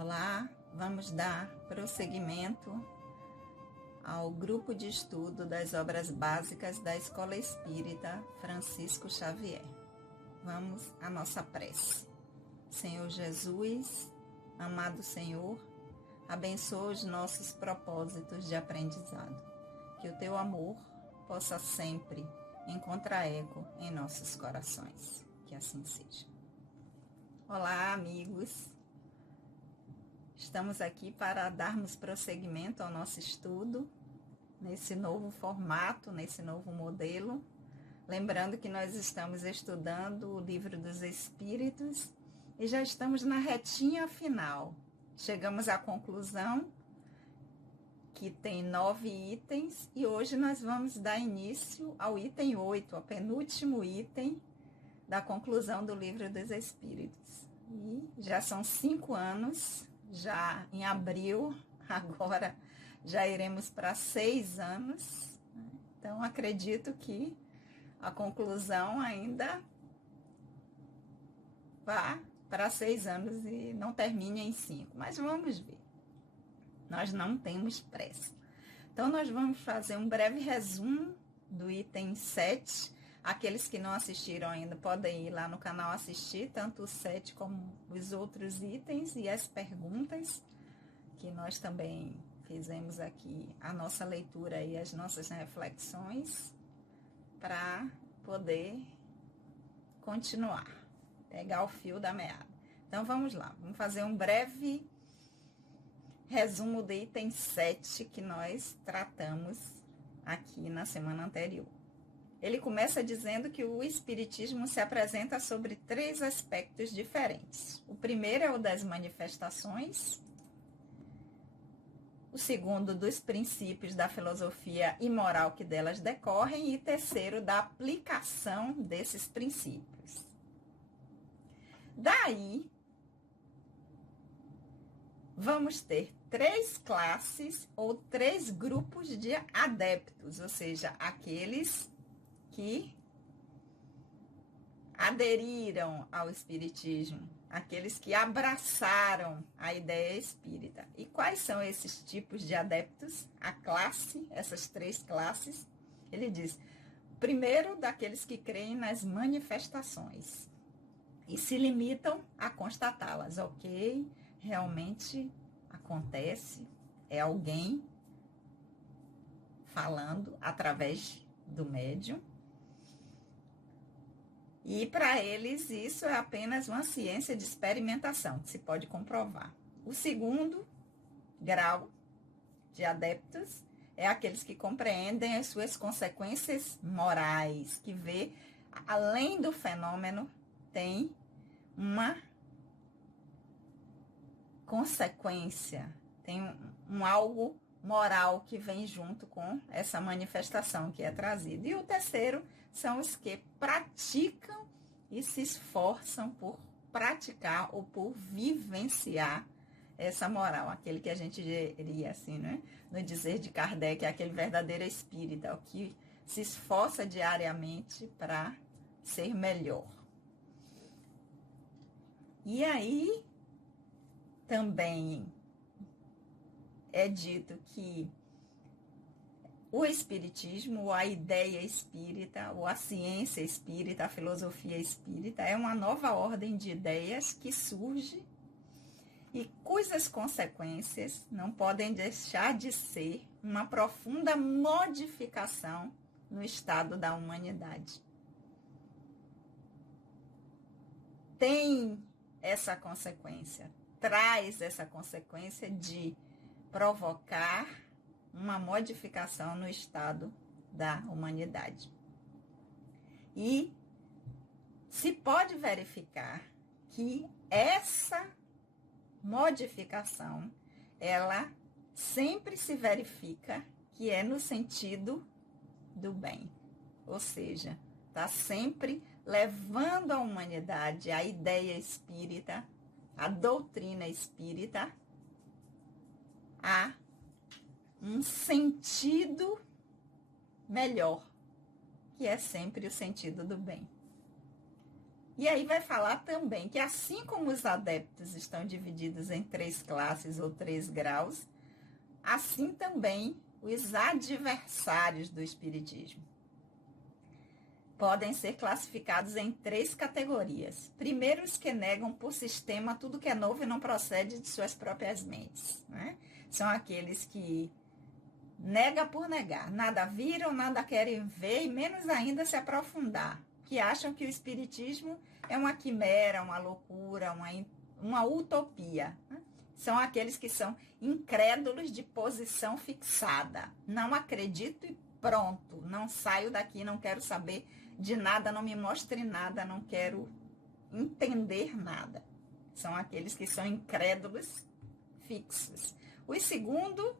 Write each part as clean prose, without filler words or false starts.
Olá, vamos dar prosseguimento ao grupo de estudo das obras básicas da Escola Espírita Francisco Xavier. Vamos à nossa prece. Senhor Jesus, amado Senhor, abençoa os nossos propósitos de aprendizado. Que o teu amor possa sempre encontrar eco em nossos corações. Que assim seja. Olá, amigos. Estamos aqui para darmos prosseguimento ao nosso estudo, nesse novo formato, nesse novo modelo. Lembrando que nós estamos estudando o Livro dos Espíritos e já estamos na retinha final. Chegamos à conclusão que tem 9 itens e hoje nós vamos dar início ao item 8, ao penúltimo item da conclusão do Livro dos Espíritos. E já são 5 anos. Já em abril, agora já iremos para 6 anos. Então, acredito que a conclusão ainda vá para 6 anos e não termine em 5. Mas vamos ver. Nós não temos pressa. Então, nós vamos fazer um breve resumo do item 7. Aqueles que não assistiram ainda podem ir lá no canal assistir, tanto o 7 como os outros itens e as perguntas, que nós também fizemos aqui a nossa leitura e as nossas reflexões, para poder continuar, pegar o fio da meada. Então vamos lá, vamos fazer um breve resumo do item 7 que nós tratamos aqui na semana anterior. Ele começa dizendo que o Espiritismo se apresenta sobre 3 aspectos diferentes. O primeiro é o das manifestações, o segundo dos princípios da filosofia e moral que delas decorrem, e terceiro da aplicação desses princípios. Daí, vamos ter 3 classes ou 3 grupos de adeptos, ou seja, aqueles que aderiram ao Espiritismo, aqueles que abraçaram a ideia espírita. E quais são esses tipos de adeptos? A classe, essas 3 classes, ele diz, primeiro, daqueles que creem nas manifestações e se limitam a constatá-las. Ok, realmente acontece, é alguém falando através do médium. E para eles isso é apenas uma ciência de experimentação, que se pode comprovar. O segundo grau de adeptos é aqueles que compreendem as suas consequências morais, que vê, além do fenômeno, tem uma consequência, tem um algo moral que vem junto com essa manifestação que é trazida. E o terceiro são os que praticam e se esforçam por praticar ou por vivenciar essa moral. Aquele que a gente diria assim, né? No dizer de Kardec, é aquele verdadeiro espírita, o que se esforça diariamente para ser melhor. E aí, também é dito que o espiritismo, ou a ideia espírita, ou a ciência espírita, a filosofia espírita, é uma nova ordem de ideias que surge e cujas consequências não podem deixar de ser uma profunda modificação no estado da humanidade. Tem essa consequência, traz essa consequência de provocar uma modificação no estado da humanidade. E se pode verificar que essa modificação, ela sempre se verifica que é no sentido do bem. Ou seja, está sempre levando a humanidade, a ideia espírita, a doutrina espírita, a um sentido melhor, que é sempre o sentido do bem. E aí vai falar também que assim como os adeptos estão divididos em 3 classes ou 3 graus, assim também os adversários do espiritismo podem ser classificados em 3 categorias. Primeiro, os que negam por sistema tudo que é novo e não procede de suas próprias mentes, né? São aqueles que negam por negar, nada viram, nada querem ver e menos ainda se aprofundar, que acham que o espiritismo é uma quimera, uma loucura, uma utopia, né? São aqueles que são incrédulos de posição fixada. Não acredito e pronto, não saio daqui, não quero saber de nada, não me mostre nada, não quero entender nada. São aqueles que são incrédulos fixos. O segundo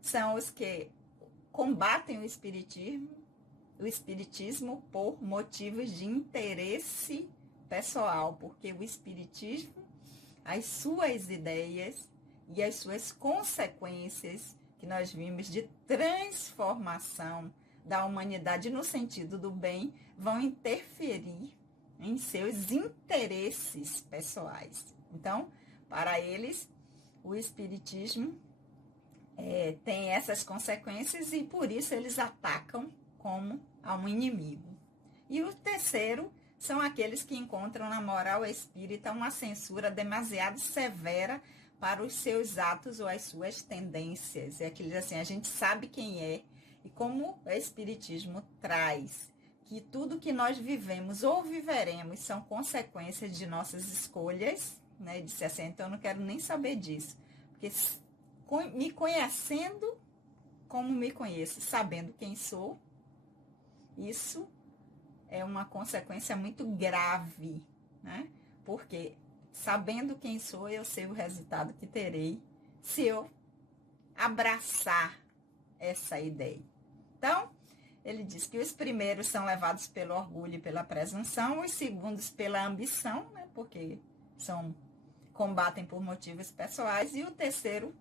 são os que combatem o espiritismo por motivos de interesse pessoal, porque o espiritismo, as suas ideias e as suas consequências que nós vimos de transformação da humanidade no sentido do bem, vão interferir em seus interesses pessoais. Então, para eles, o espiritismo tem essas consequências e por isso eles atacam como a um inimigo. E o terceiro são aqueles que encontram na moral espírita uma censura demasiado severa para os seus atos ou as suas tendências. É aqueles assim, a gente sabe quem é e como o espiritismo traz que tudo que nós vivemos ou viveremos são consequências de nossas escolhas, né? Ele disse assim, então eu não quero nem saber disso, porque me conhecendo como me conheço, sabendo quem sou, isso é uma consequência muito grave, né? Porque sabendo quem sou, eu sei o resultado que terei se eu abraçar essa ideia. Então, ele diz que os primeiros são levados pelo orgulho e pela presunção, os segundos pela ambição, né? Porque combatem por motivos pessoais, e o terceiro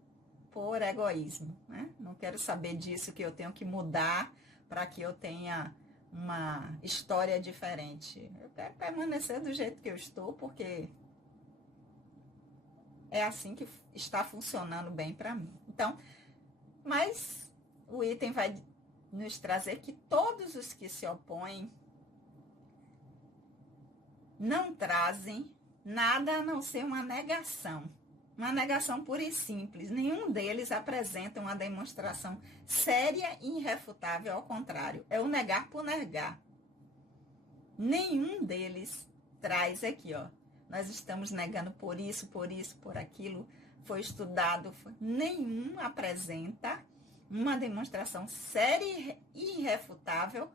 por egoísmo, né? Não quero saber disso, que eu tenho que mudar para que eu tenha uma história diferente. Eu quero permanecer do jeito que eu estou, porque é assim que está funcionando bem para mim. Então, mas o item vai nos trazer que todos os que se opõem não trazem nada a não ser uma negação pura e simples. Nenhum deles apresenta uma demonstração séria e irrefutável, ao contrário, é o negar por negar. Nenhum deles traz aqui, ó, nós estamos negando por isso, por aquilo, foi estudado, nenhum apresenta uma demonstração séria e irrefutável,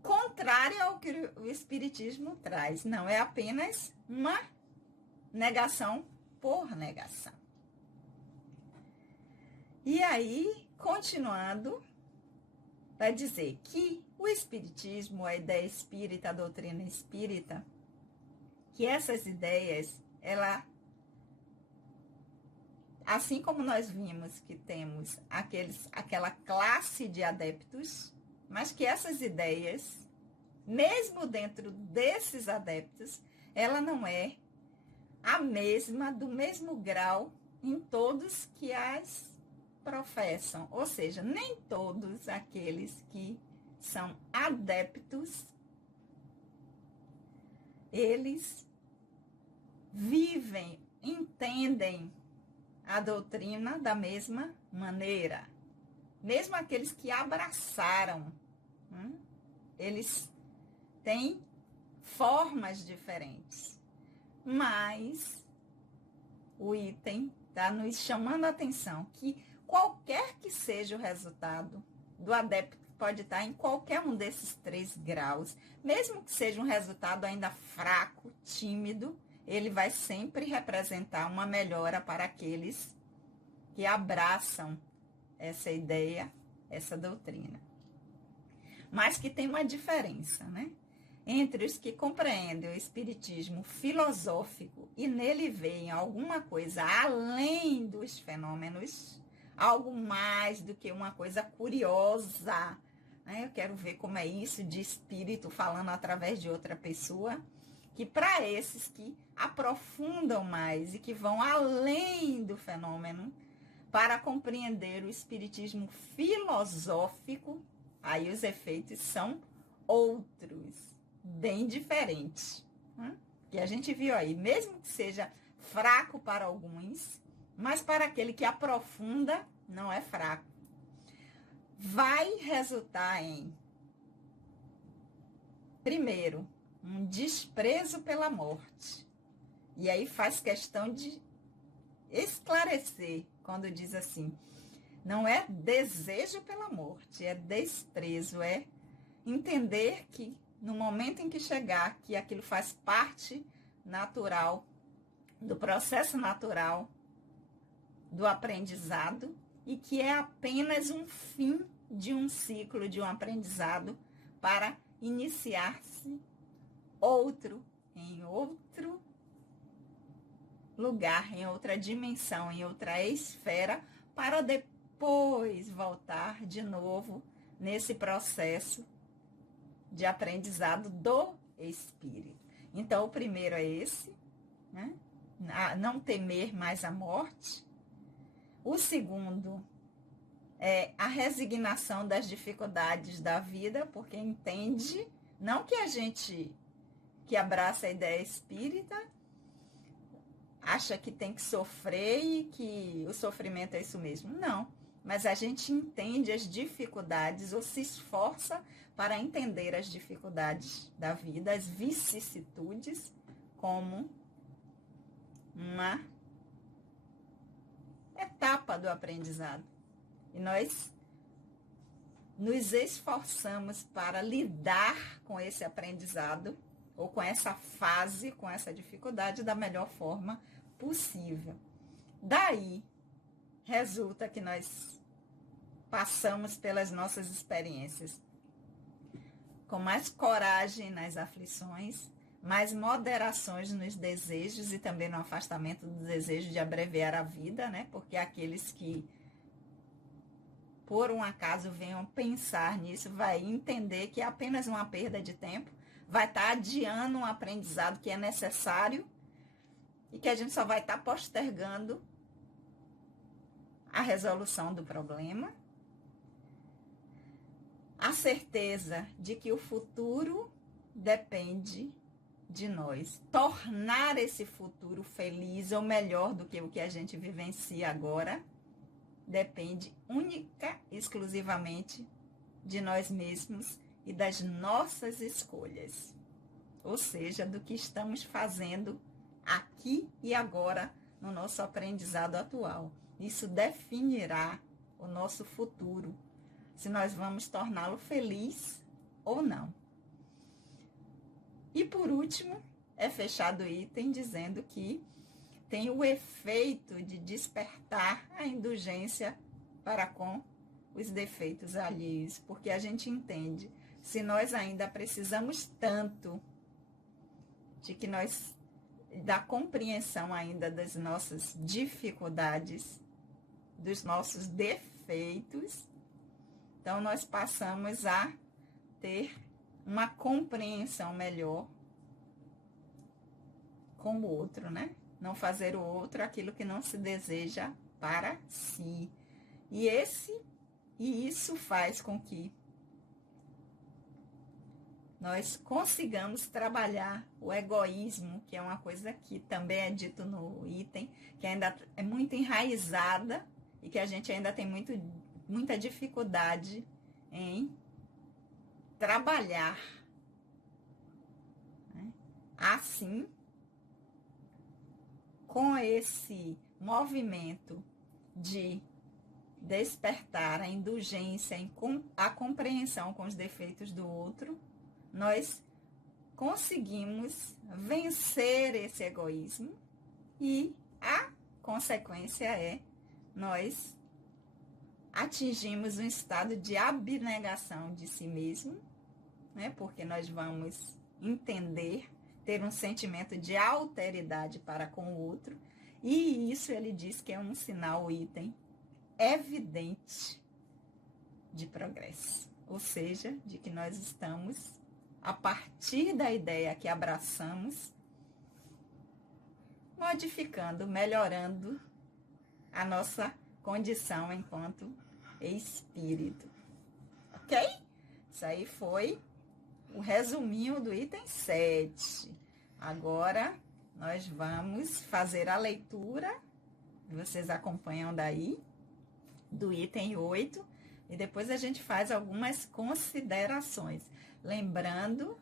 contrária ao que o espiritismo traz. Não, é apenas uma negação por negação. E aí, continuando, vai dizer que o espiritismo, a ideia espírita, a doutrina espírita, que essas ideias, assim como nós vimos que temos aquela classe de adeptos, mas que essas ideias, mesmo dentro desses adeptos, ela não é a mesma, do mesmo grau em todos que as professam. Ou seja, nem todos aqueles que são adeptos, eles vivem, entendem a doutrina da mesma maneira. Mesmo aqueles que abraçaram, eles têm formas diferentes. Mas o item está nos chamando a atenção que qualquer que seja o resultado do adepto, pode estar em qualquer um desses 3 graus, mesmo que seja um resultado ainda fraco, tímido, ele vai sempre representar uma melhora para aqueles que abraçam essa ideia, essa doutrina. Mas que tem uma diferença, né? Entre os que compreendem o espiritismo filosófico e nele veem alguma coisa além dos fenômenos, algo mais do que uma coisa curiosa, né? Eu quero ver como é isso de espírito falando através de outra pessoa, que para esses que aprofundam mais e que vão além do fenômeno, para compreender o espiritismo filosófico, aí os efeitos são outros, bem diferentes. Que a gente viu aí, mesmo que seja fraco para alguns, mas para aquele que aprofunda, não é fraco. Vai resultar em, primeiro, um desprezo pela morte. E aí faz questão de esclarecer quando diz assim, não é desejo pela morte, é desprezo, é entender que no momento em que chegar, que aquilo faz parte natural, do processo natural do aprendizado e que é apenas um fim de um ciclo, de um aprendizado para iniciar-se outro, em outro lugar, em outra dimensão, em outra esfera, para depois voltar de novo nesse processo de aprendizado do espírito. Então, o primeiro é esse, né? Não temer mais a morte. O segundo é a resignação das dificuldades da vida, porque entende, não que a gente que abraça a ideia espírita acha que tem que sofrer e que o sofrimento é isso mesmo. Não, mas a gente entende as dificuldades ou se esforça para entender as dificuldades da vida, as vicissitudes, como uma etapa do aprendizado. E nós nos esforçamos para lidar com esse aprendizado ou com essa fase, com essa dificuldade da melhor forma possível. Daí resulta que nós passamos pelas nossas experiências com mais coragem nas aflições, mais moderações nos desejos e também no afastamento do desejo de abreviar a vida, né? Porque aqueles que por um acaso venham pensar nisso, vai entender que é apenas uma perda de tempo, vai estar adiando um aprendizado que é necessário e que a gente só vai estar postergando a resolução do problema. A certeza de que o futuro depende de nós. Tornar esse futuro feliz ou melhor do que o que a gente vivencia agora depende única e exclusivamente de nós mesmos e das nossas escolhas. Ou seja, do que estamos fazendo aqui e agora no nosso aprendizado atual. Isso definirá o nosso futuro, se nós vamos torná-lo feliz ou não. E por último, é fechado o item dizendo que tem o efeito de despertar a indulgência para com os defeitos alheios, porque a gente entende, se nós ainda precisamos tanto de que nós, da compreensão ainda das nossas dificuldades, dos nossos defeitos, então nós passamos a ter uma compreensão melhor com o outro, né? Não fazer o outro aquilo que não se deseja para si. E isso faz com que nós consigamos trabalhar o egoísmo, que é uma coisa que também é dito no item, que ainda é muito enraizada e que a gente ainda tem muita dificuldade em trabalhar. Né? Assim, com esse movimento de despertar a indulgência, a compreensão com os defeitos do outro, nós conseguimos vencer esse egoísmo e a consequência é nós atingimos um estado de abnegação de si mesmo, né? Porque nós vamos entender, ter um sentimento de alteridade para com o outro, e isso ele diz que é um sinal, o item evidente de progresso, ou seja, de que nós estamos a partir da ideia que abraçamos, modificando, melhorando a nossa condição enquanto espírito. Ok? Isso aí foi o resuminho do item 7. Agora, nós vamos fazer a leitura, vocês acompanham daí, do item 8, e depois a gente faz algumas considerações. Lembrando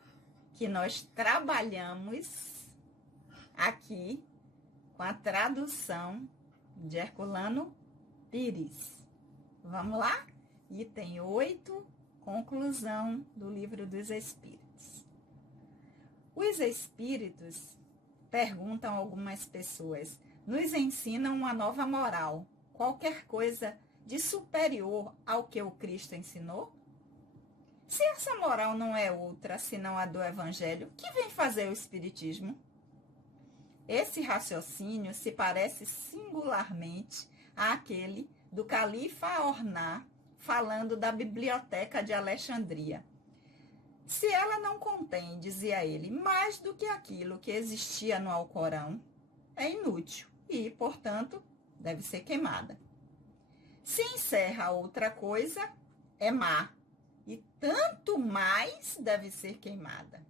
que nós trabalhamos aqui com a tradução de Herculano Pires. Vamos lá? Item 8, conclusão do Livro dos Espíritos. Os Espíritos, perguntam algumas pessoas, nos ensinam uma nova moral, qualquer coisa de superior ao que o Cristo ensinou? Se essa moral não é outra senão a do Evangelho, o que vem fazer o Espiritismo? Esse raciocínio se parece singularmente àquele do califa Orná, falando da biblioteca de Alexandria. Se ela não contém, dizia ele, mais do que aquilo que existia no Alcorão, é inútil e, portanto, deve ser queimada. Se encerra outra coisa, é má, e tanto mais deve ser queimada.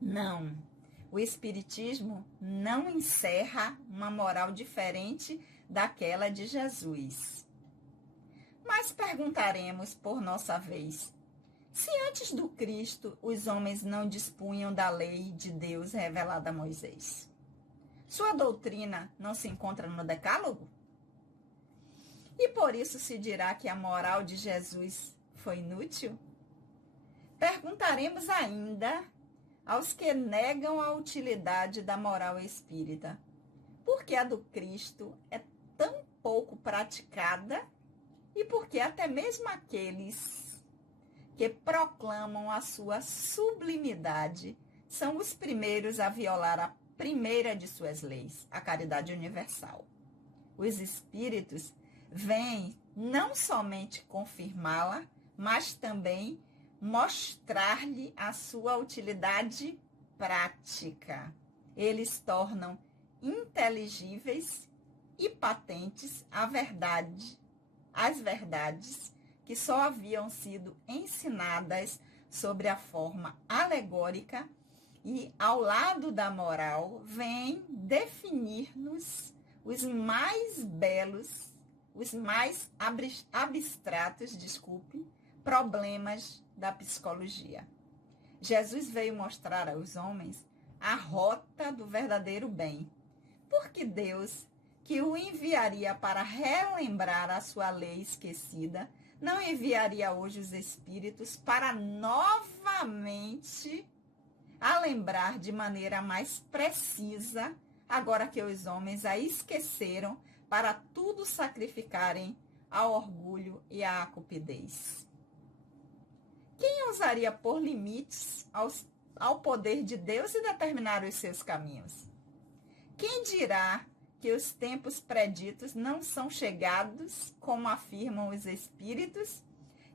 Não, o Espiritismo não encerra uma moral diferente daquela de Jesus. Mas perguntaremos por nossa vez, se antes do Cristo os homens não dispunham da lei de Deus revelada a Moisés, sua doutrina não se encontra no Decálogo? E por isso se dirá que a moral de Jesus foi inútil? Perguntaremos ainda aos que negam a utilidade da moral espírita, por que a do Cristo é tão pouco praticada e por que até mesmo aqueles que proclamam a sua sublimidade são os primeiros a violar a primeira de suas leis, a caridade universal. Os espíritos vêm não somente confirmá-la, mas também mostrar-lhe a sua utilidade prática. Eles tornam inteligíveis e patentes as verdades que só haviam sido ensinadas sobre a forma alegórica e, ao lado da moral, vem definir-nos os mais belos, os mais abstratos, problemas da psicologia. Jesus veio mostrar aos homens a rota do verdadeiro bem, porque Deus, que o enviaria para relembrar a sua lei esquecida, não enviaria hoje os espíritos para novamente a lembrar de maneira mais precisa, agora que os homens a esqueceram, para tudo sacrificarem ao orgulho e à cupidez. Quem ousaria pôr limites ao poder de Deus e determinar os seus caminhos? Quem dirá que os tempos preditos não são chegados, como afirmam os espíritos,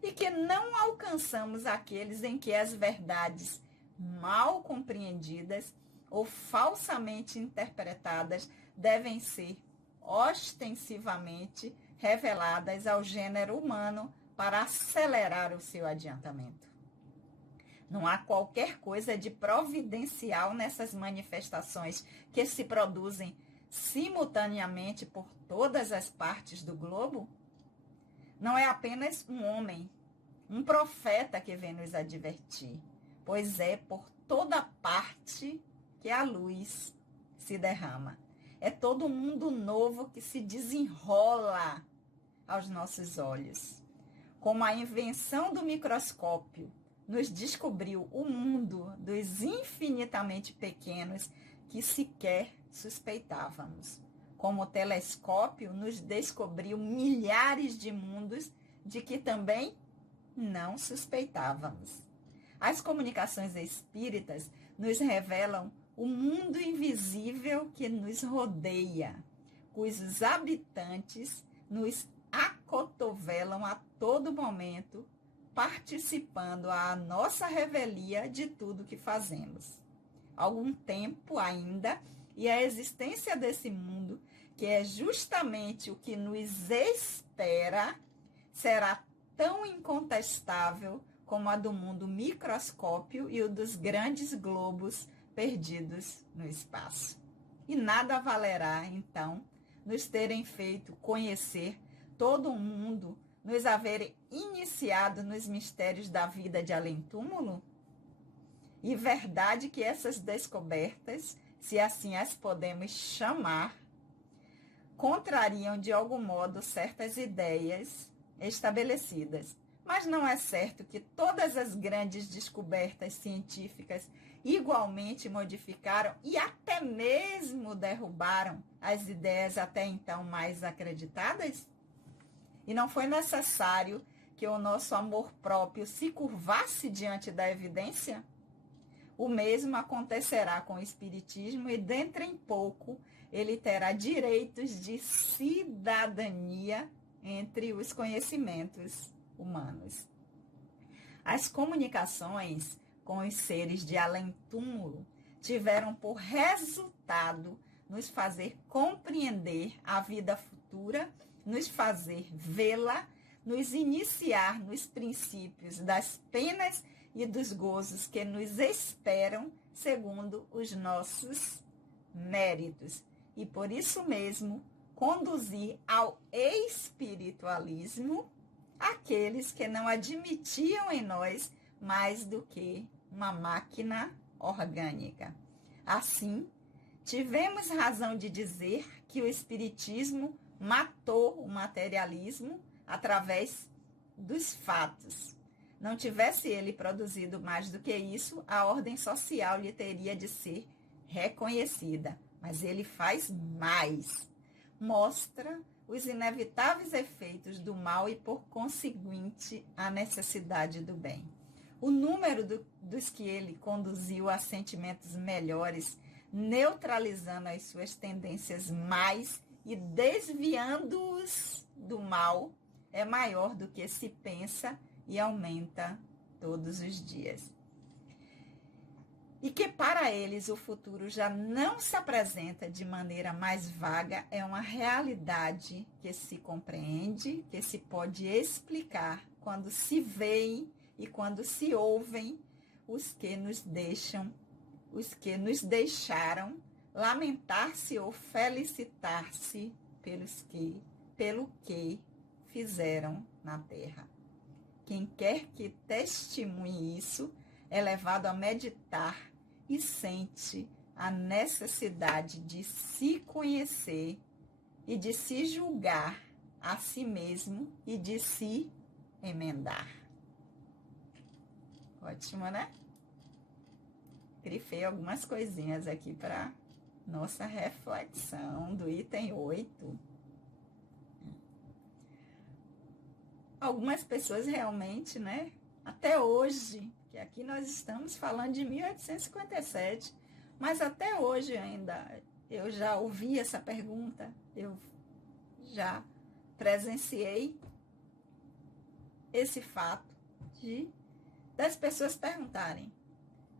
e que não alcançamos aqueles em que as verdades mal compreendidas ou falsamente interpretadas devem ser ostensivamente reveladas ao gênero humano para acelerar o seu adiantamento. Não há qualquer coisa de providencial nessas manifestações que se produzem simultaneamente por todas as partes do globo? Não é apenas um homem, um profeta que vem nos advertir, pois é por toda parte que a luz se derrama. É todo um mundo novo que se desenrola aos nossos olhos. Como a invenção do microscópio nos descobriu o mundo dos infinitamente pequenos que sequer suspeitávamos. Como o telescópio nos descobriu milhares de mundos de que também não suspeitávamos. As comunicações espíritas nos revelam o mundo invisível que nos rodeia, cujos habitantes nos acotovelam a todo momento participando à nossa revelia de tudo que fazemos. Algum tempo ainda, e a existência desse mundo, que é justamente o que nos espera, será tão incontestável como a do mundo microscópio e o dos grandes globos perdidos no espaço. E nada valerá, então, nos terem feito conhecer todo o mundo, nos haverem iniciado nos mistérios da vida de além-túmulo? E verdade que essas descobertas, se assim as podemos chamar, contrariam de algum modo certas ideias estabelecidas. Mas não é certo que todas as grandes descobertas científicas igualmente modificaram e até mesmo derrubaram as ideias até então mais acreditadas? E não foi necessário que o nosso amor próprio se curvasse diante da evidência? O mesmo acontecerá com o Espiritismo e, dentro em pouco, ele terá direitos de cidadania entre os conhecimentos humanos. As comunicações com os seres de além-túmulo tiveram por resultado nos fazer compreender a vida futura, nos fazer vê-la, nos iniciar nos princípios das penas e dos gozos que nos esperam segundo os nossos méritos. E por isso mesmo, conduzir ao espiritualismo aqueles que não admitiam em nós mais do que uma máquina orgânica. Assim, tivemos razão de dizer que o espiritismo matou o materialismo através dos fatos. Não tivesse ele produzido mais do que isso, a ordem social lhe teria de ser reconhecida. Mas ele faz mais. Mostra os inevitáveis efeitos do mal e, por conseguinte, a necessidade do bem. O número dos que ele conduziu a sentimentos melhores, neutralizando as suas tendências mais e desviando-os do mal, é maior do que se pensa e aumenta todos os dias. E que para eles o futuro já não se apresenta de maneira mais vaga, é uma realidade que se compreende, que se pode explicar quando se veem e quando se ouvem os que nos deixaram lamentar-se ou felicitar-se pelo que fizeram na terra. Quem quer que testemunhe isso é levado a meditar e sente a necessidade de se conhecer e de se julgar a si mesmo e de se emendar. Ótimo, né? Grifei algumas coisinhas aqui para nossa reflexão do item 8. Algumas pessoas realmente, né? Até hoje, que aqui nós estamos falando de 1857, mas até hoje ainda eu já ouvi essa pergunta, eu já presenciei esse fato das pessoas perguntarem: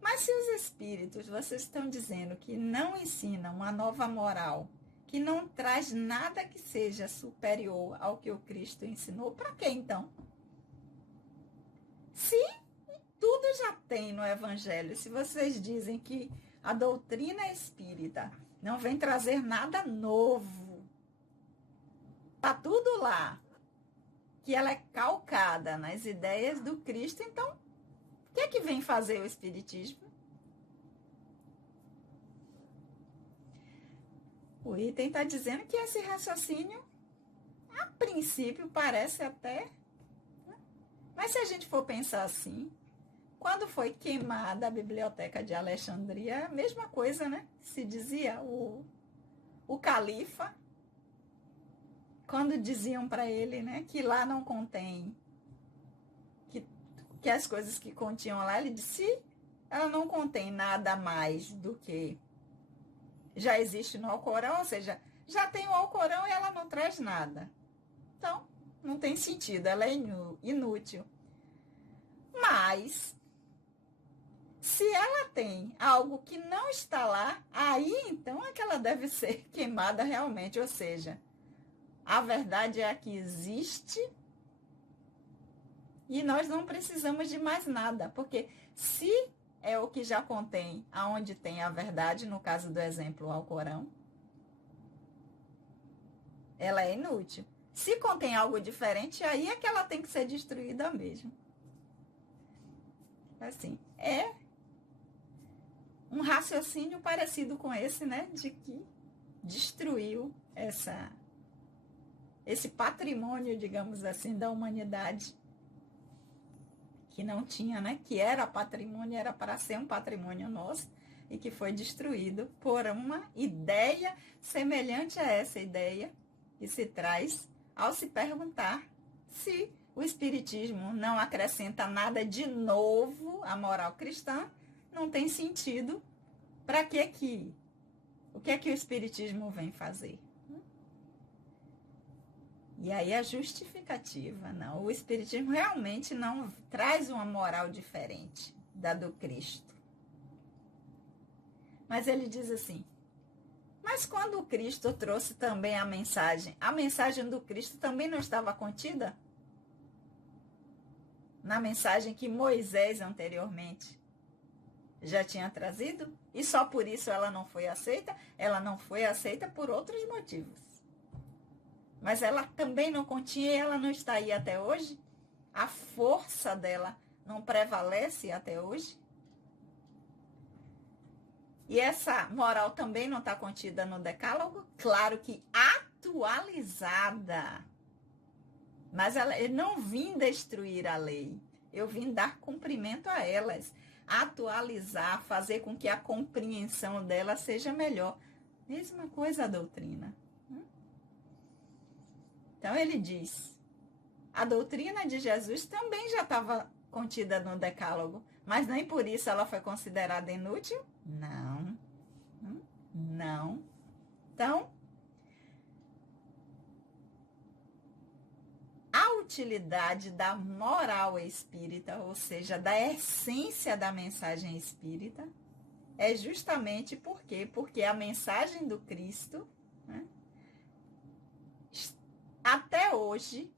mas se os espíritos, vocês estão dizendo que não ensinam uma nova moral, que não traz nada que seja superior ao que o Cristo ensinou, para que então? Se tudo já tem no Evangelho, se vocês dizem que a doutrina espírita não vem trazer nada novo, está tudo lá, que ela é calcada nas ideias do Cristo, então, o que é que vem fazer o Espiritismo? O item está dizendo que esse raciocínio, a princípio, parece até... Mas se a gente for pensar assim, quando foi queimada a Biblioteca de Alexandria, a mesma coisa, né? Se dizia o califa, quando diziam para ele, né, que lá não contém, que as coisas que continham lá, ele disse, ela não contém nada mais do que já existe no Alcorão, ou seja, já tem o Alcorão e ela não traz nada. Então, não tem sentido, ela é inútil. Mas, se ela tem algo que não está lá, aí então é que ela deve ser queimada realmente. Ou seja, a verdade é a que existe e nós não precisamos de mais nada. Porque se é o que já contém, aonde tem a verdade, no caso do exemplo, o Alcorão, ela é inútil. Se contém algo diferente, aí é que ela tem que ser destruída mesmo. Assim, é um raciocínio parecido com esse, né? De que destruiu esse patrimônio, digamos assim, da humanidade. Que não tinha, né? Que era patrimônio, era para ser um patrimônio nosso. E que foi destruído por uma ideia semelhante a essa ideia que se traz ao se perguntar se o Espiritismo não acrescenta nada de novo à moral cristã, não tem sentido. Para que o que é que o Espiritismo vem fazer? E aí a justificativa, não. O Espiritismo realmente não traz uma moral diferente da do Cristo. Mas ele diz assim, mas quando o Cristo trouxe também a mensagem do Cristo também não estava contida na mensagem que Moisés anteriormente já tinha trazido? E só por isso ela não foi aceita? Ela não foi aceita por outros motivos. Mas ela também não continha e ela não está aí até hoje? A força dela não prevalece até hoje? E essa moral também não está contida no Decálogo? Claro que atualizada. Mas eu não vim destruir a lei. Eu vim dar cumprimento a elas. Atualizar, fazer com que a compreensão dela seja melhor. Mesma coisa a doutrina. Então ele diz, a doutrina de Jesus também já estava contida no Decálogo, mas nem por isso ela foi considerada inútil? Não. Não. Então, a utilidade da moral espírita, ou seja, da essência da mensagem espírita, é justamente porque a mensagem do Cristo, né, até hoje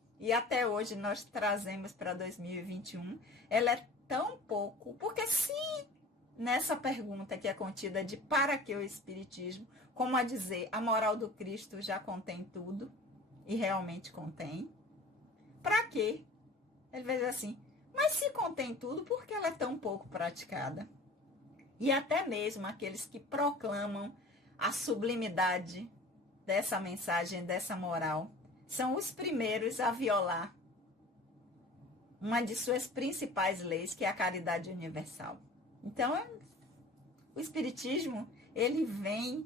nós trazemos para 2021, ela é tão pouco, porque se nessa pergunta que é contida de para que o Espiritismo, como a dizer, a moral do Cristo já contém tudo, e realmente contém, para quê? Ele vai dizer assim, mas se contém tudo, por que ela é tão pouco praticada? E até mesmo aqueles que proclamam a sublimidade dessa mensagem, dessa moral, são os primeiros a violar uma de suas principais leis, que é a caridade universal. Então, o Espiritismo, ele vem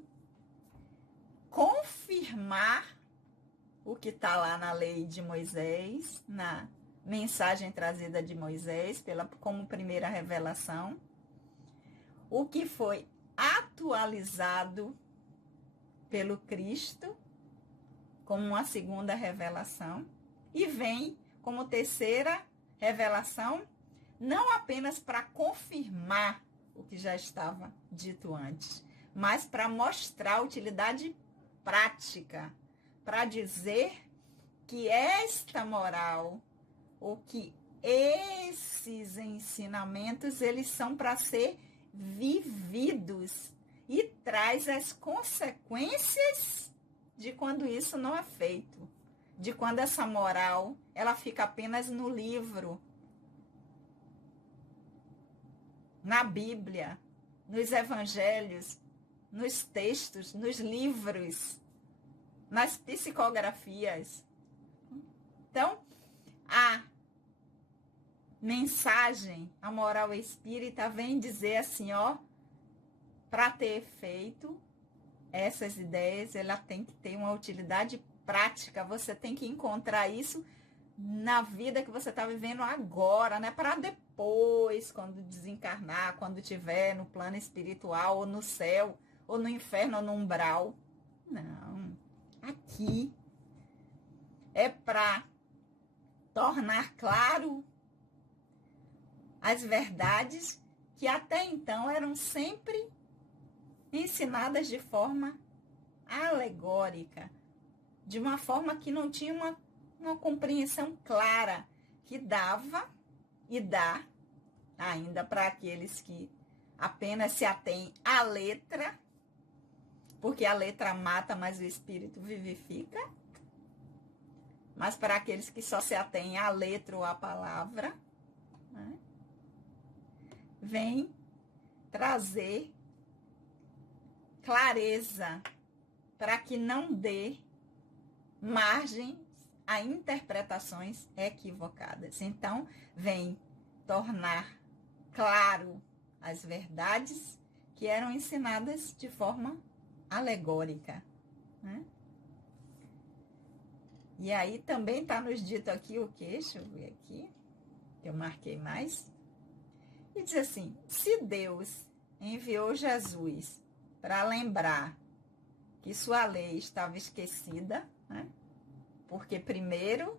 confirmar o que está lá na lei de Moisés, na mensagem trazida de Moisés, como primeira revelação, o que foi atualizado pelo Cristo, como uma segunda revelação, e vem como terceira revelação, não apenas para confirmar o que já estava dito antes, mas para mostrar a utilidade prática, para dizer que esta moral, ou que esses ensinamentos, eles são para ser vividos e traz as consequências de quando isso não é feito, de quando essa moral ela fica apenas no livro, na Bíblia, nos evangelhos, nos textos, nos livros, nas psicografias. Então, a mensagem, a moral espírita vem dizer assim, ó, para ter efeito, essas ideias, ela tem que ter uma utilidade prática, você tem que encontrar isso na vida que você está vivendo agora, né? Para depois, quando desencarnar, quando estiver no plano espiritual, ou no céu, ou no inferno, ou no umbral. Não. Aqui é para tornar claro as verdades que até então eram sempre ensinadas de forma alegórica, de uma forma que não tinha uma compreensão clara, que dava e dá ainda para aqueles que apenas se atêm à letra, porque a letra mata, mas o espírito vivifica. Mas para aqueles que só se atêm à letra ou à palavra, né, vem trazer clareza para que não dê margem a interpretações equivocadas. Então, vem tornar claro as verdades que eram ensinadas de forma alegórica, né? E aí também está nos dito aqui o quê? Deixa eu ver aqui, que eu marquei mais. E diz assim, se Deus enviou Jesus para lembrar que sua lei estava esquecida, né? Porque primeiro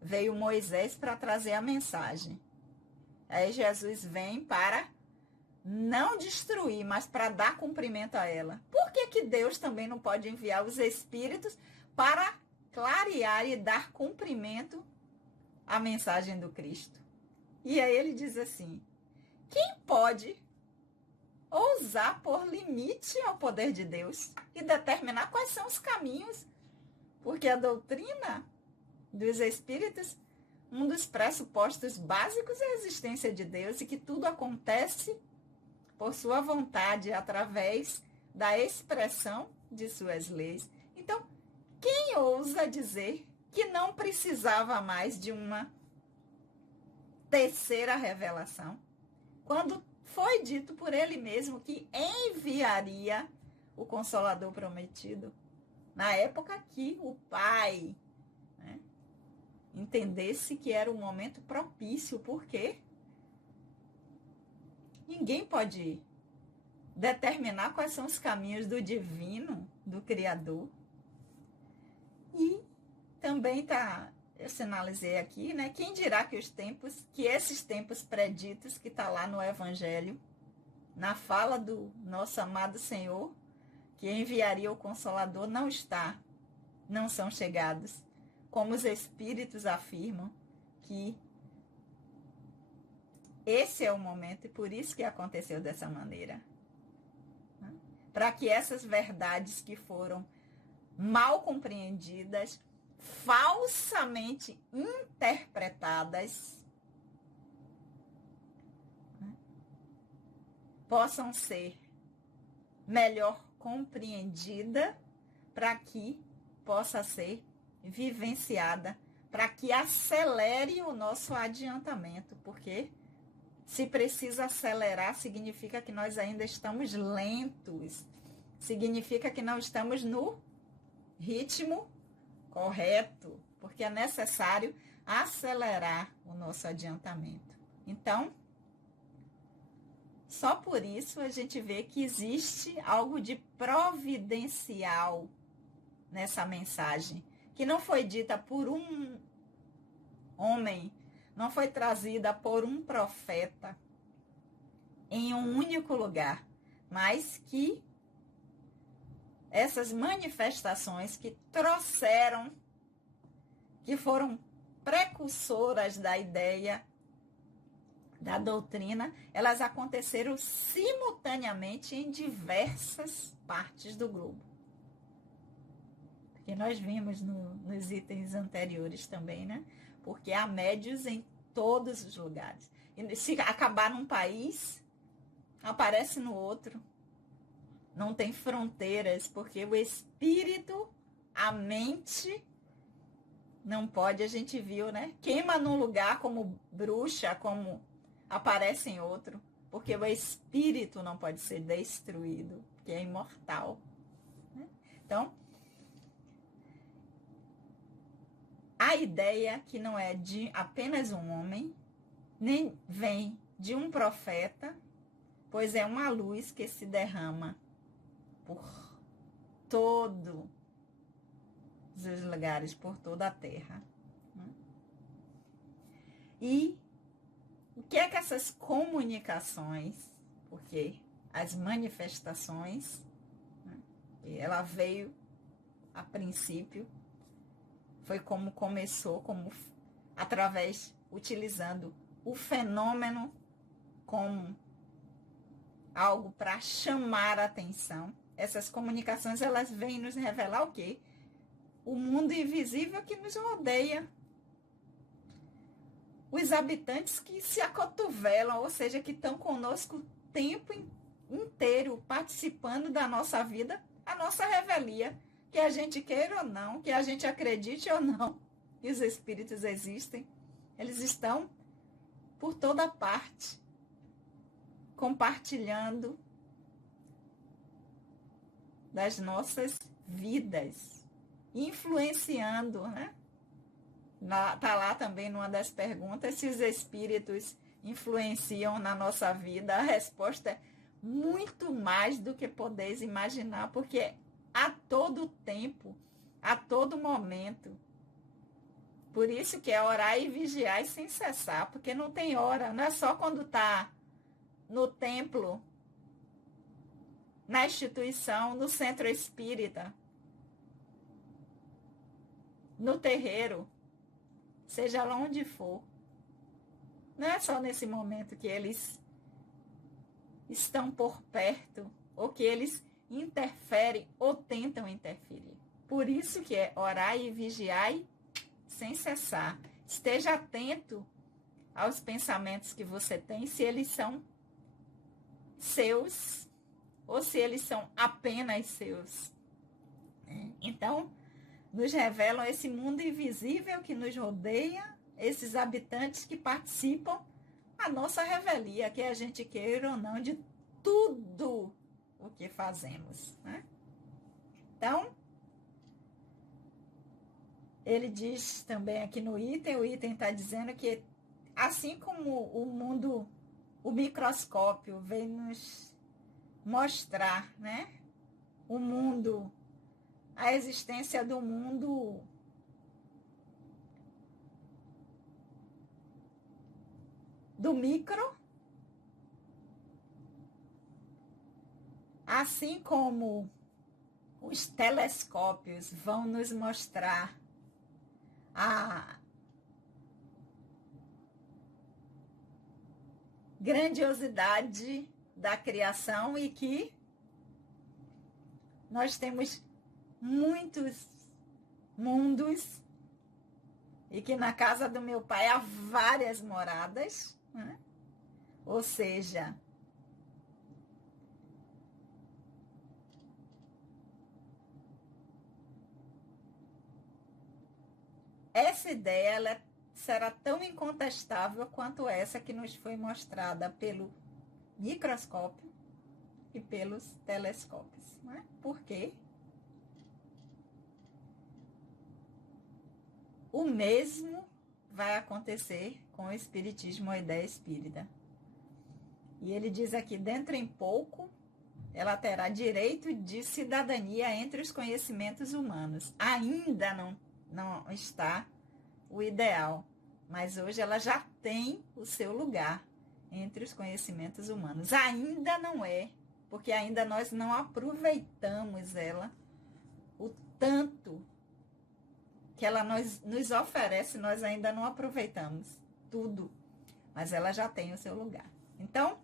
veio Moisés para trazer a mensagem. Aí Jesus vem para não destruir, mas para dar cumprimento a ela. Por que Deus também não pode enviar os espíritos para clarear e dar cumprimento à mensagem do Cristo? E aí ele diz assim, quem pode ousar pôr limite ao poder de Deus e determinar quais são os caminhos? Porque a doutrina dos espíritos, um dos pressupostos básicos é a existência de Deus e que tudo acontece por sua vontade, através da expressão de suas leis. Então, quem ousa dizer que não precisava mais de uma terceira revelação, quando foi dito por ele mesmo que enviaria o Consolador prometido, na época que o Pai, né, entendesse que era um momento propício, porque ninguém pode determinar quais são os caminhos do divino, do Criador. E também eu sinalizei aqui, né? Quem dirá que esses tempos preditos que está lá no Evangelho, na fala do nosso amado Senhor, que enviaria o Consolador, não são chegados, como os Espíritos afirmam que esse é o momento e por isso que aconteceu dessa maneira. Para que essas verdades que foram mal compreendidas, falsamente interpretadas, possam ser melhor compreendida, para que possa ser vivenciada, para que acelere o nosso adiantamento, porque se precisa acelerar, significa que nós ainda estamos lentos, significa que não estamos no ritmo correto, porque é necessário acelerar o nosso adiantamento. Então, só por isso a gente vê que existe algo de providencial nessa mensagem, que não foi dita por um homem, não foi trazida por um profeta em um único lugar, mas que essas manifestações que trouxeram, que foram precursoras da ideia, da doutrina, elas aconteceram simultaneamente em diversas partes do globo. Que nós vimos nos itens anteriores também, né? Porque há médios em todos os lugares. E se acabar num país, aparece no outro. Não tem fronteiras, porque o espírito, a mente, não pode, a gente viu, né? Queima num lugar como bruxa, como aparece em outro, porque o espírito não pode ser destruído, que é imortal. Né? Então, a ideia que não é de apenas um homem, nem vem de um profeta, pois é uma luz que se derrama por todos os lugares, por toda a terra. E O que é que essas comunicações, porque as manifestações, né, ela veio a princípio, foi como começou, como através, utilizando o fenômeno como algo para chamar a atenção. Essas comunicações, elas vêm nos revelar o quê? O mundo invisível que nos rodeia. Os habitantes que se acotovelam, ou seja, que estão conosco o tempo inteiro, participando da nossa vida, a nossa revelia, que a gente queira ou não, que a gente acredite ou não, que os espíritos existem, eles estão por toda parte, compartilhando das nossas vidas, influenciando, né? Está lá também numa das perguntas, se os espíritos influenciam na nossa vida. A resposta é muito mais do que podeis imaginar, porque a todo tempo, a todo momento. Por isso que é orar e vigiar sem cessar, porque não tem hora, não é só quando está no templo, na instituição, no centro espírita, no terreiro, seja lá onde for. Não é só nesse momento que eles estão por perto, ou que eles interferem ou tentam interferir. Por isso que é orar e vigiar sem cessar. Esteja atento aos pensamentos que você tem, se eles são seus ou se eles são apenas seus. Então, nos revelam esse mundo invisível que nos rodeia, esses habitantes que participam a nossa revelia, que a gente queira ou não, de tudo o que fazemos, né? Então, ele diz também aqui no item, o item está dizendo que assim como o mundo, o microscópio vem nos mostrar, né? O mundo, a existência do mundo do micro, assim como os telescópios vão nos mostrar a grandiosidade da criação e que nós temos muitos mundos e que na casa do meu pai há várias moradas, né? Ou seja, essa ideia ela será tão incontestável quanto essa que nos foi mostrada pelo microscópio e pelos telescópios, né? Por quê? O mesmo vai acontecer com o espiritismo, a ideia espírita. E ele diz aqui, dentro em pouco, ela terá direito de cidadania entre os conhecimentos humanos. Ainda não está o ideal, mas hoje ela já tem o seu lugar entre os conhecimentos humanos. Ainda não é, porque ainda nós não aproveitamos ela o tanto que ela nos oferece, nós ainda não aproveitamos tudo, mas ela já tem o seu lugar. Então,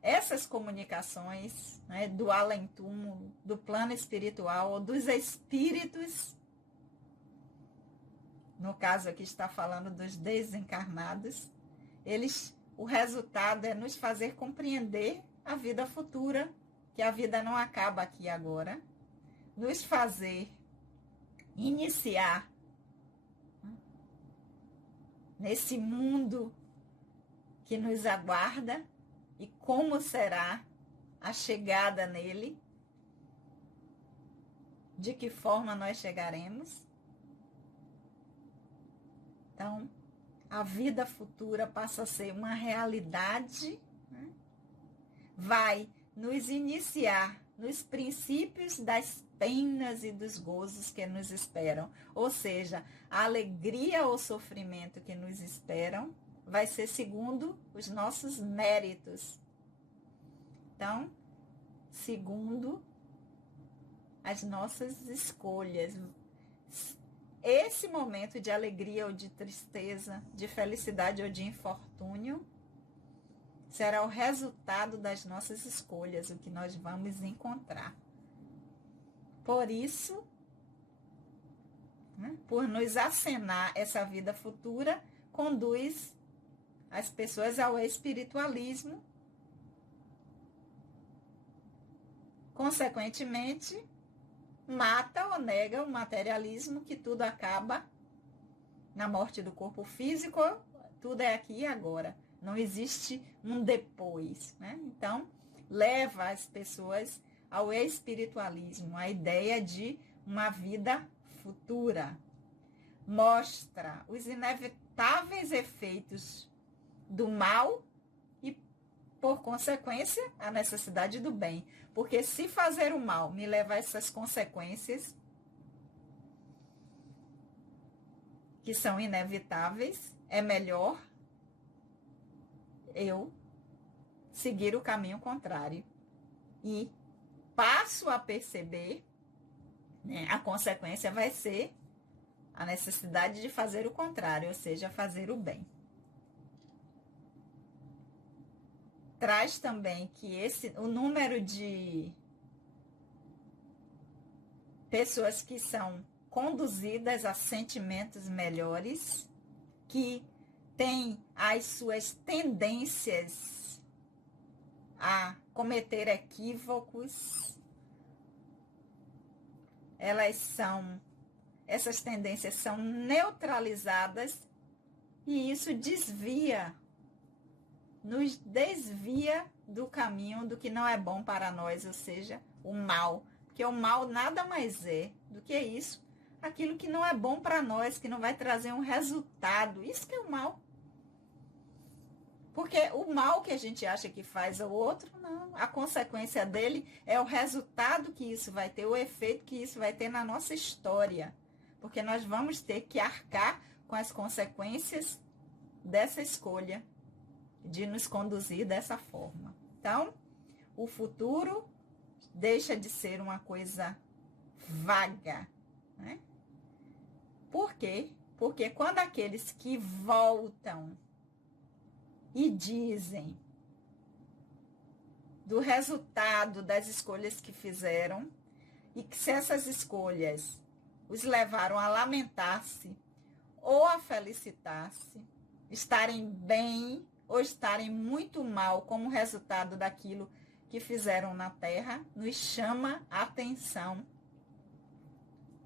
essas comunicações, né, do além-túmulo, do plano espiritual, ou dos espíritos, no caso aqui está falando dos desencarnados, o resultado é nos fazer compreender a vida futura, que a vida não acaba aqui agora, nos fazer iniciar nesse mundo que nos aguarda e como será a chegada nele, de que forma nós chegaremos. Então, a vida futura passa a ser uma realidade, né? Vai nos iniciar nos princípios das penas e dos gozos que nos esperam. Ou seja, a alegria ou sofrimento que nos esperam vai ser segundo os nossos méritos. Então, segundo as nossas escolhas. Esse momento de alegria ou de tristeza, de felicidade ou de infortúnio, será o resultado das nossas escolhas, o que nós vamos encontrar. Por isso, por nos acenar essa vida futura, conduz as pessoas ao espiritualismo. Consequentemente, mata ou nega o materialismo, que tudo acaba na morte do corpo físico, tudo é aqui e agora. Não existe um depois, né? Então, leva as pessoas ao espiritualismo, a ideia de uma vida futura. Mostra os inevitáveis efeitos do mal e, por consequência, a necessidade do bem. Porque se fazer o mal me levar a essas consequências, que são inevitáveis, é melhor eu seguir o caminho contrário. E passo a perceber, né, a consequência vai ser a necessidade de fazer o contrário, ou seja, fazer o bem. Traz também que o número de pessoas que são conduzidas a sentimentos melhores, que têm as suas tendências a cometer equívocos, essas tendências são neutralizadas e isso nos desvia do caminho do que não é bom para nós, ou seja, o mal. Porque o mal nada mais é do que isso, aquilo que não é bom para nós, que não vai trazer um resultado. Isso que é o mal. Porque o mal que a gente acha que faz ao outro, não. A consequência dele é o resultado que isso vai ter, o efeito que isso vai ter na nossa história. Porque nós vamos ter que arcar com as consequências dessa escolha, de nos conduzir dessa forma. Então, o futuro deixa de ser uma coisa vaga, né? Por quê? Porque quando aqueles que voltam e dizem do resultado das escolhas que fizeram, e que se essas escolhas os levaram a lamentar-se ou a felicitar-se, estarem bem ou estarem muito mal como resultado daquilo que fizeram na Terra, nos chama a atenção,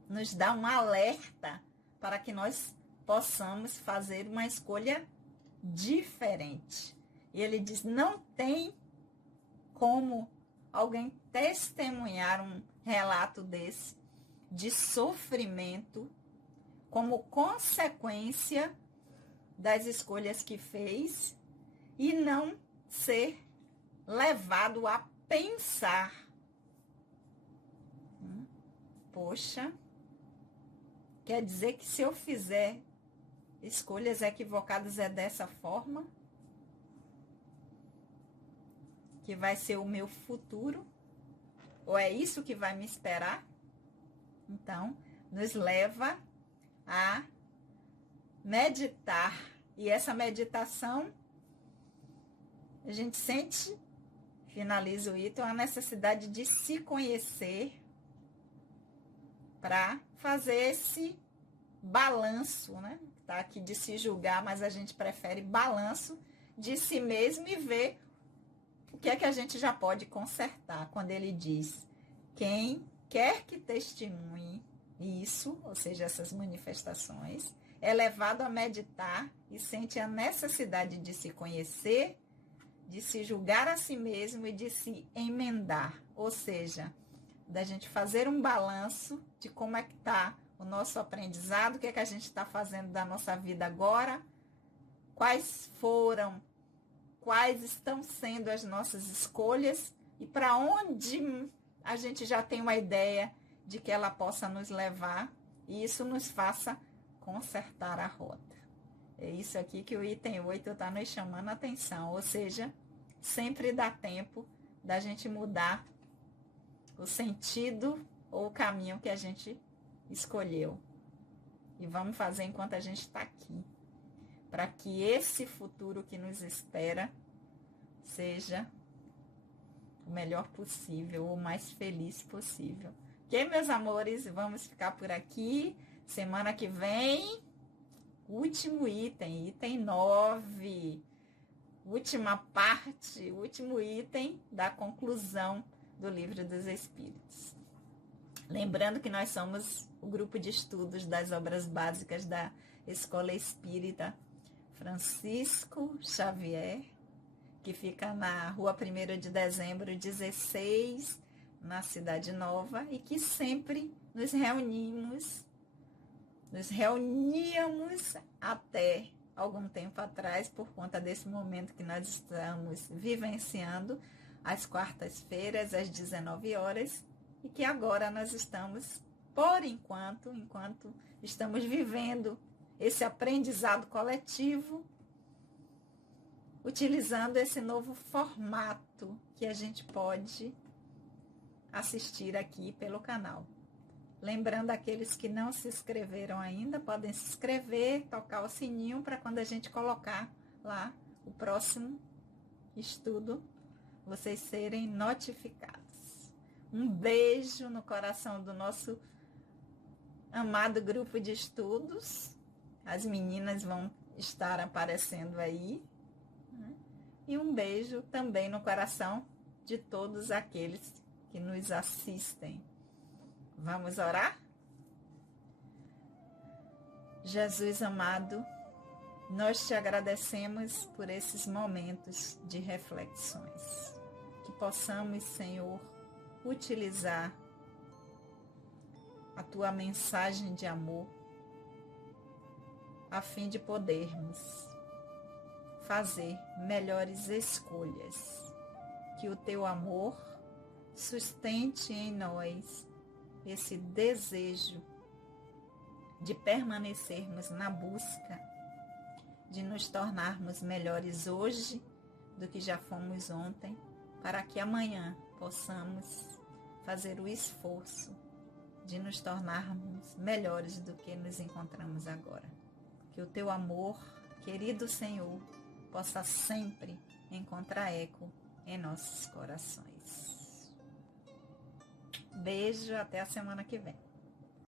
nos dá um alerta para que nós possamos fazer uma escolha diferente. E ele diz, não tem como alguém testemunhar um relato desse, de sofrimento, como consequência das escolhas que fez, e não ser levado a pensar. Poxa, quer dizer que se eu fizer escolhas equivocadas é dessa forma que vai ser o meu futuro? Ou é isso que vai me esperar? Então, nos leva a meditar. E essa meditação, a gente sente, finaliza o item, a necessidade de se conhecer para fazer esse balanço, né? Tá aqui de se julgar, mas a gente prefere balanço de si mesmo e ver o que é que a gente já pode consertar. Quando ele diz, quem quer que testemunhe isso, ou seja, essas manifestações, é levado a meditar e sente a necessidade de se conhecer, de se julgar a si mesmo e de se emendar. Ou seja, da gente fazer um balanço de como é que está o nosso aprendizado, o que é que a gente está fazendo da nossa vida agora, quais estão sendo as nossas escolhas e para onde a gente já tem uma ideia de que ela possa nos levar e isso nos faça consertar a rota. É isso aqui que o item 8 está nos chamando a atenção. Ou seja, sempre dá tempo da gente mudar o sentido ou o caminho que a gente escolheu. E vamos fazer enquanto a gente está aqui. Para que esse futuro que nos espera seja o melhor possível, o mais feliz possível. Ok, meus amores? Vamos ficar por aqui. Semana que vem, último item, item 9. Última parte, último item da conclusão do Livro dos Espíritos. Lembrando que nós somos o grupo de estudos das obras básicas da Escola Espírita Francisco Xavier, que fica na Rua 1º de Dezembro, 16, na Cidade Nova, e que sempre nos reuníamos até algum tempo atrás, por conta desse momento que nós estamos vivenciando, às quartas-feiras, às 19 horas, e que agora nós estamos, por enquanto estamos vivendo esse aprendizado coletivo, utilizando esse novo formato que a gente pode assistir aqui pelo canal. Lembrando, aqueles que não se inscreveram ainda, podem se inscrever, tocar o sininho para quando a gente colocar lá o próximo estudo, vocês serem notificados. Um beijo no coração do nosso amado grupo de estudos. As meninas vão estar aparecendo aí. E um beijo também no coração de todos aqueles que nos assistem. Vamos orar? Jesus amado, nós te agradecemos por esses momentos de reflexões. Que possamos, Senhor, utilizar a tua mensagem de amor a fim de podermos fazer melhores escolhas. Que o teu amor sustente em nós esse desejo de permanecermos na busca, de nos tornarmos melhores hoje do que já fomos ontem, para que amanhã possamos fazer o esforço de nos tornarmos melhores do que nos encontramos agora. Que o teu amor, querido Senhor, possa sempre encontrar eco em nossos corações. Beijo, até a semana que vem.